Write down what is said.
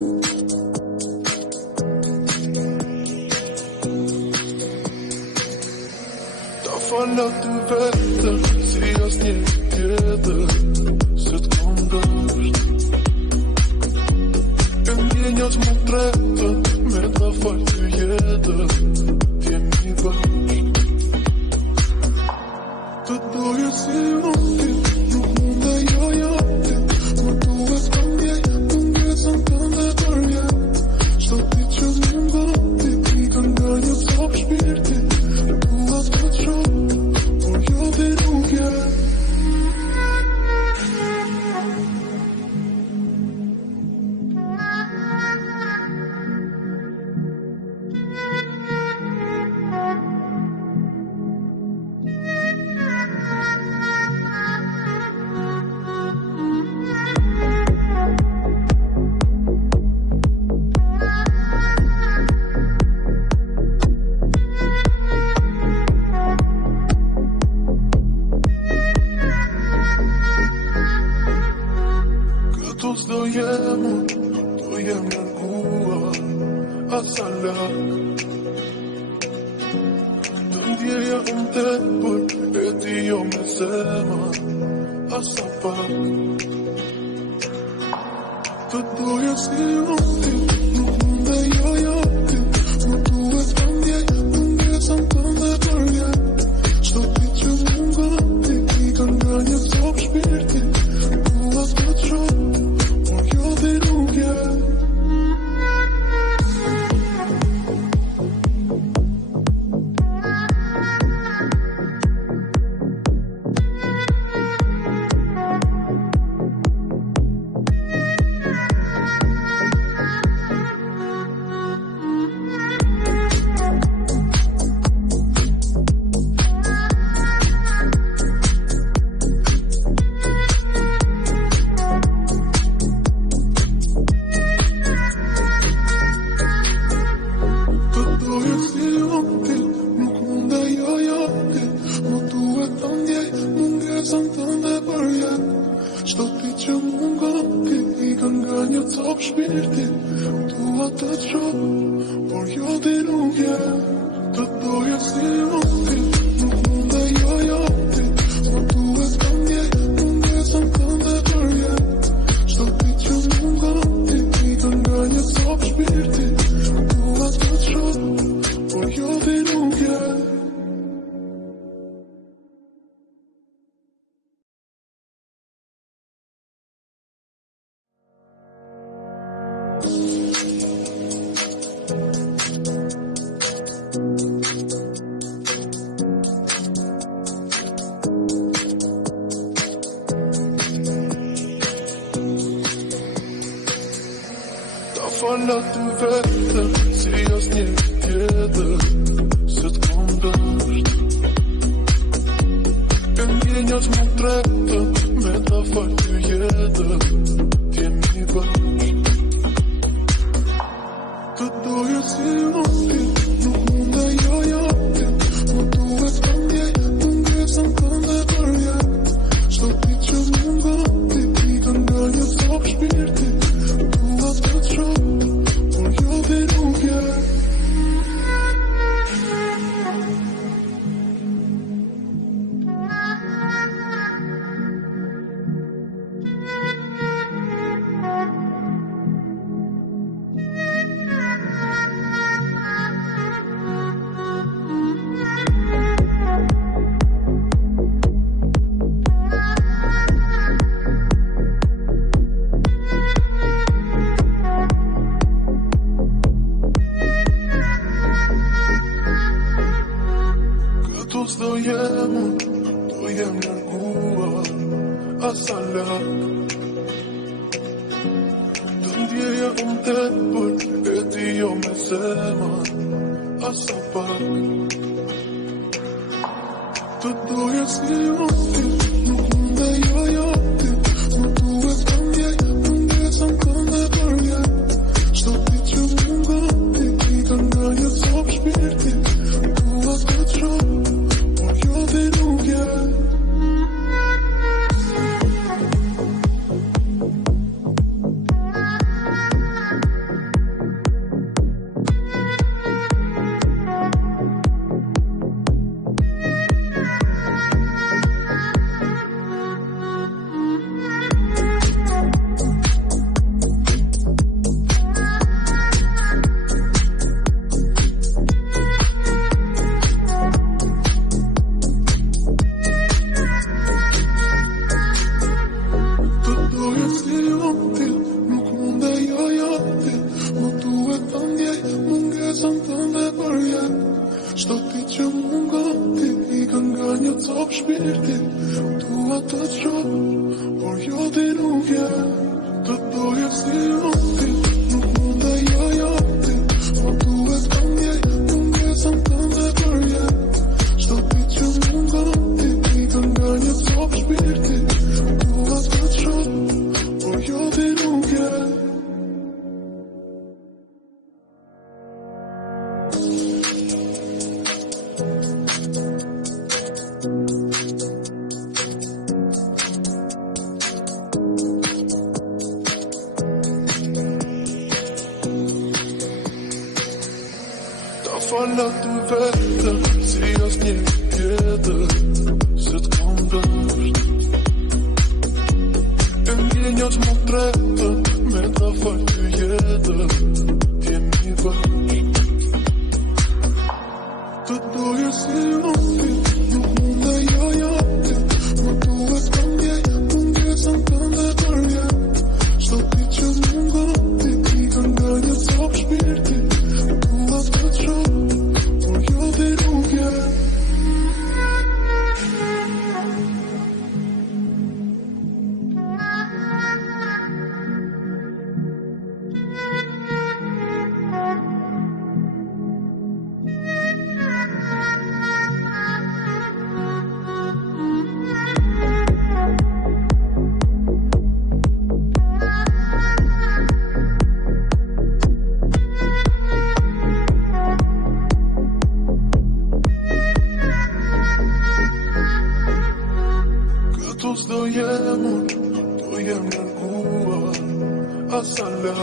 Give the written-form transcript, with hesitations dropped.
Alla du vetter, sier snekede, søtt kom dørst. En gjenjas mot drepte, med hva fall du gjede, til mi børst. Det då jeg sier noe, noen det jeg til, og du vet om jeg som kan det börja. Что ты чё немного, ты kan gange oppspilt til, du har fått sjå. Alla du vetter, sier snekede, søtt kom dørst. En gjenjas mot drepte, med hva fall du gjede, til mi børst. Det då jeg sier noe, noen det jeg til, og du vet om jeg som kan det börja. Что ты чё немного, ты kan gange oppspilt til, du har fått sjå. Что ты чему ты gangan jag toppspirtit Du har tagit jobb och jag din oge Då då jag ser någonting Nog där jag det Och du vet om jag som kan det börja Что ты чему ты gangan jag toppspirtit Du har tagit jobb och jag din oge Fall att du väntar, ser jag snäckgrädde Sett kom dörst En genial små trädde Men varför du gädde Till mig värst Då jag ser någonting Någon där jag det Och du vet om jag som kan det börja Что ты чему ты gangan jag toppspirtit Du har tagit jobb Asala